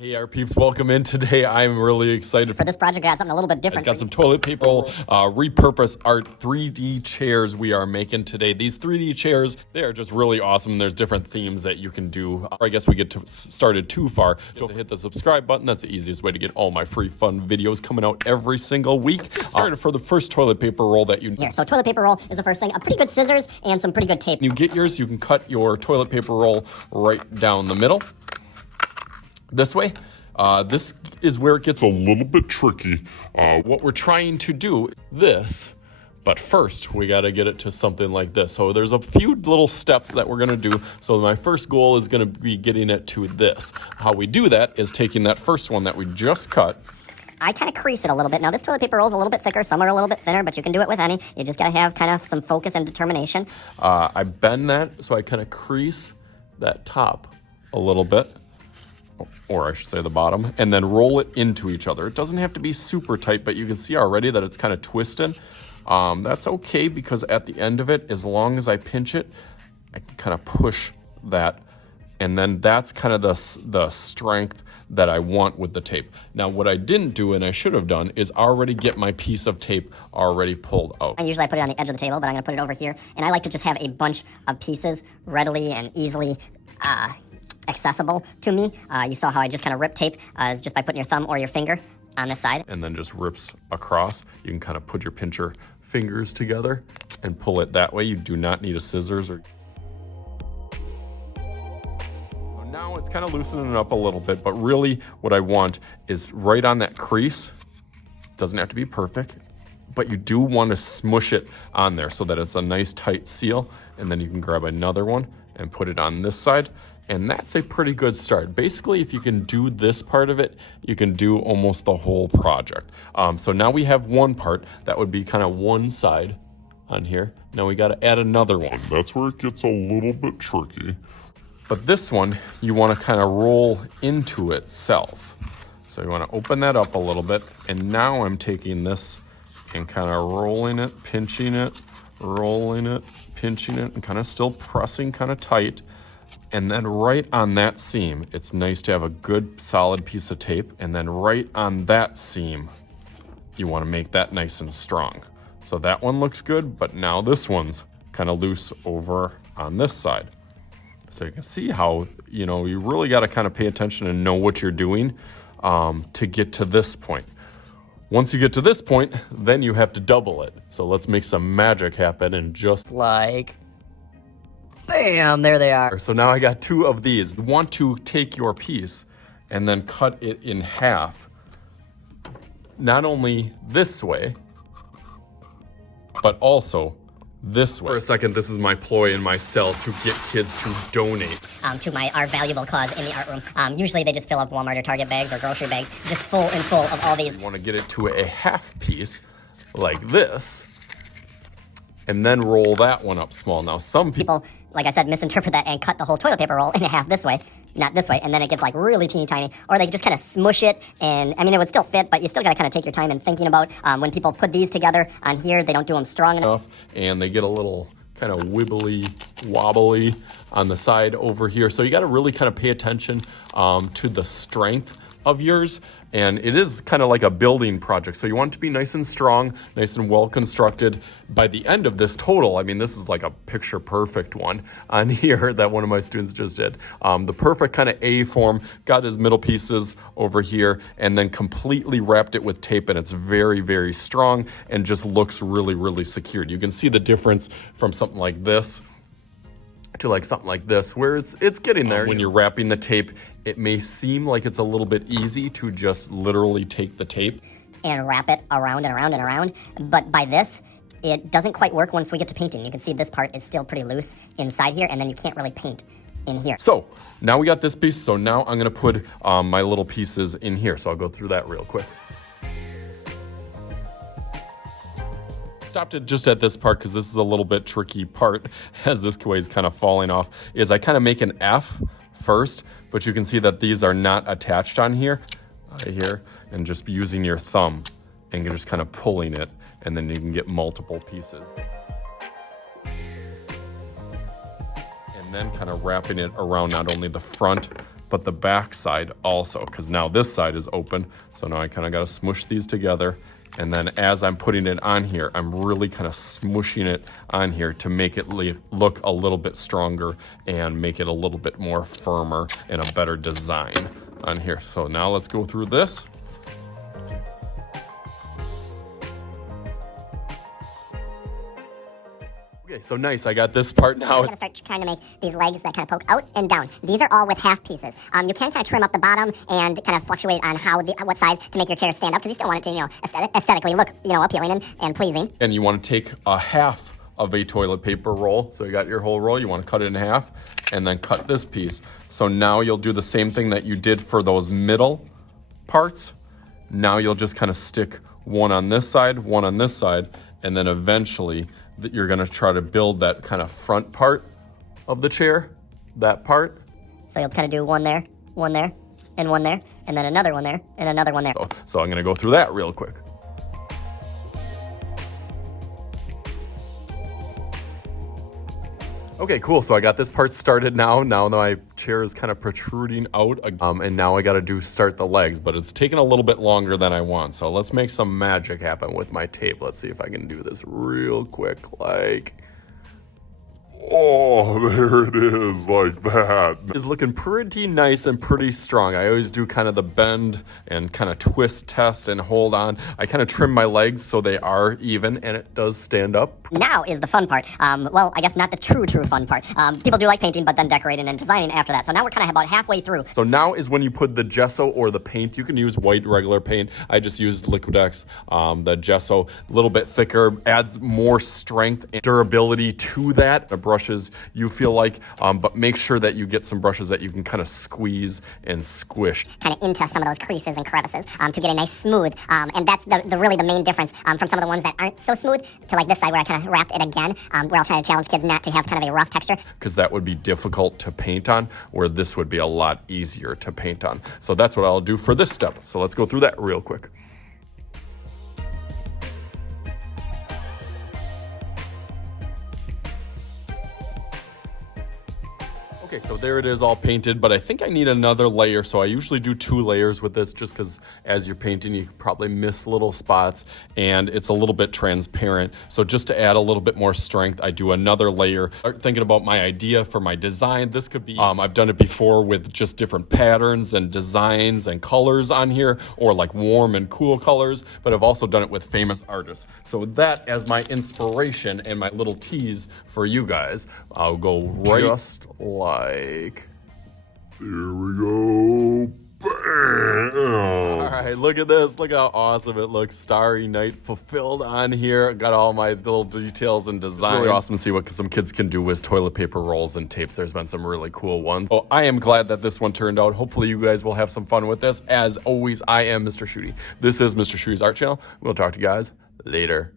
Hey, our peeps, welcome in today. I'm really excited For this project, I got something a little bit different. I've got some toilet paper roll, repurpose art 3D chairs we are making today. These 3D chairs, they are just really awesome. There's different themes that you can do. I guess we get started too far. Don't hit the subscribe button. That's the easiest way to get all my free fun videos coming out every single week. Let's get started for the first toilet paper roll that you need. Here, so toilet paper roll is the first thing. A pretty good scissors and some pretty good tape. When you get yours, you can cut your toilet paper roll right down the middle. This way. This is where it gets a little bit tricky. What we're trying to do this, but first we got to get it to something like this. So there's a few little steps that we're going to do. So my first goal is going to be getting it to this. How we do that is taking that first one that we just cut. I kind of crease it a little bit. Now this toilet paper roll is a little bit thicker. Some are a little bit thinner, but you can do it with any. You just got to have kind of some focus and determination. I bend that, so I kind of crease that top a little bit. Or I should say the bottom, and then roll it into each other. It doesn't have to be super tight, but you can see already that it's kind of twisting. That's okay because at the end of it, as long as I pinch it, I can kind of push that. And then that's kind of the strength that I want with the tape. Now, what I didn't do, and I should have done, is already get my piece of tape already pulled out. And usually I put it on the edge of the table, but I'm gonna put it over here. And I like to just have a bunch of pieces readily and easily accessible to me. You saw how I just kind of rip tape is just by putting your thumb or your finger on this side. And then just rips across. You can kind of put your pincher fingers together and pull it that way. You do not need a scissors or... So now it's kind of loosening up a little bit, but really what I want is right on that crease. Doesn't have to be perfect, but you do want to smush it on there so that it's a nice tight seal. And then you can grab another one and put it on this side. And that's a pretty good start. Basically, if you can do this part of it, you can do almost the whole project. So now we have one part that would be kind of one side on here. Now we got to add another one. That's where it gets a little bit tricky. But this one, you want to kind of roll into itself. So you want to open that up a little bit. And now I'm taking this and kind of rolling it, pinching it, rolling it, pinching it, and kind of still pressing kind of tight. And then right on that seam, it's nice to have a good solid piece of tape. And then right on that seam, you want to make that nice and strong. So that one looks good, but now this one's kind of loose over on this side. So you can see how, you really got to kind of pay attention and know what you're doing to get to this point. Once you get to this point, then you have to double it. So let's make some magic happen and just like... bam, there they are. So now I got two of these. You want to take your piece and then cut it in half. Not only this way, but also this way. For a second, this is my ploy in my cell to get kids to donate. To our valuable cause in the art room. Usually they just fill up Walmart or Target bags or grocery bags, just full of all these. You want to get it to a half piece like this, and then roll that one up small. Now, some people, like I said, misinterpret that and cut the whole toilet paper roll in half this way, not this way, and then it gets like really teeny tiny. Or they just kind of smush it, and I mean, it would still fit, but you still got to kind of take your time in thinking about when people put these together on here, they don't do them strong enough. And they get a little kind of wibbly wobbly on the side over here. So you got to really kind of pay attention to the strength of yours. And it is kind of like a building project. So you want it to be nice and strong, nice and well constructed. By the end of this total, I mean, this is like a picture perfect one on here that one of my students just did. The perfect kind of A form, got his middle pieces over here, and then completely wrapped it with tape, and it's very, very strong and just looks really, really secured. You can see the difference from something like this to like something like this, where it's getting there. When you're wrapping the tape, it may seem like it's a little bit easy to just literally take the tape and wrap it around and around and around. But by this, it doesn't quite work once we get to painting. You can see this part is still pretty loose inside here, and then you can't really paint in here. So now we got this piece. So now I'm gonna put my little pieces in here. So I'll go through that real quick. Stopped it just at this part because this is a little bit tricky part as this way is kind of falling off, is I kind of make an F first, but you can see that these are not attached on here, right here, and just using your thumb and you're just kind of pulling it, and then you can get multiple pieces. And then kind of wrapping it around not only the front but the back side also, because now this side is open. So now I kind of got to smush these together. And then as I'm putting it on here, I'm really kind of smushing it on here to make it look a little bit stronger and make it a little bit more firmer and a better design on here. So now let's go through this. Okay, so nice, I got this part now. We're gonna start trying to make these legs that kind of poke out and down. These are all with half pieces. You can kind of trim up the bottom and kind of fluctuate on what size to make your chair stand up, because you still want it to, aesthetically look, appealing and pleasing. And you want to take a half of a toilet paper roll. So you got your whole roll, you want to cut it in half and then cut this piece. So now you'll do the same thing that you did for those middle parts. Now you'll just kind of stick one on this side, and then eventually you're gonna try to build that kind of front part of the chair, that part. So you'll kind of do one there, and one there, and then another one there, and another one there. So I'm gonna go through that real quick. Okay, cool. So I got this part started now. Now my chair is kind of protruding out, and now I got to start the legs, but it's taking a little bit longer than I want. So let's make some magic happen with my tape. Let's see if I can do this real quick, like. Oh, there it is, like that. It's looking pretty nice and pretty strong. I always do kind of the bend and kind of twist test and hold on. I kind of trim my legs so they are even and it does stand up. Now is the fun part. Well, I guess not the true fun part. People do like painting, but then decorating and designing after that. So now we're kind of about halfway through. So now is when you put the gesso or the paint. You can use white regular paint. I just used Liquidex. The gesso, a little bit thicker, adds more strength and durability to that. The brushes you feel like, but make sure that you get some brushes that you can kind of squeeze and squish. Kind of into some of those creases and crevices to get a nice smooth, and that's really the main difference from some of the ones that aren't so smooth to like this side where I kind of wrapped it again, where I'll try to challenge kids not to have kind of a rough texture. Because that would be difficult to paint on, where this would be a lot easier to paint on. So that's what I'll do for this step. So let's go through that real quick. Okay, so there it is all painted, but I think I need another layer. So I usually do 2 layers with this just because as you're painting, you probably miss little spots and it's a little bit transparent. So just to add a little bit more strength, I do another layer. Start thinking about my idea for my design. This could be, I've done it before with just different patterns and designs and colors on here, or like warm and cool colors, but I've also done it with famous artists. So that as my inspiration and my little tease for you guys, I'll go right just like. There we go. Bam! All right, look at this. Look how awesome it looks. Starry Night fulfilled on here. Got all my little details and designs. It's really awesome to see what some kids can do with toilet paper rolls and tapes. There's been some really cool ones. So I am glad that this one turned out. Hopefully you guys will have some fun with this. As always, I am Mr. Shooty. This is Mr. Shooty's Art Channel. We'll talk to you guys later.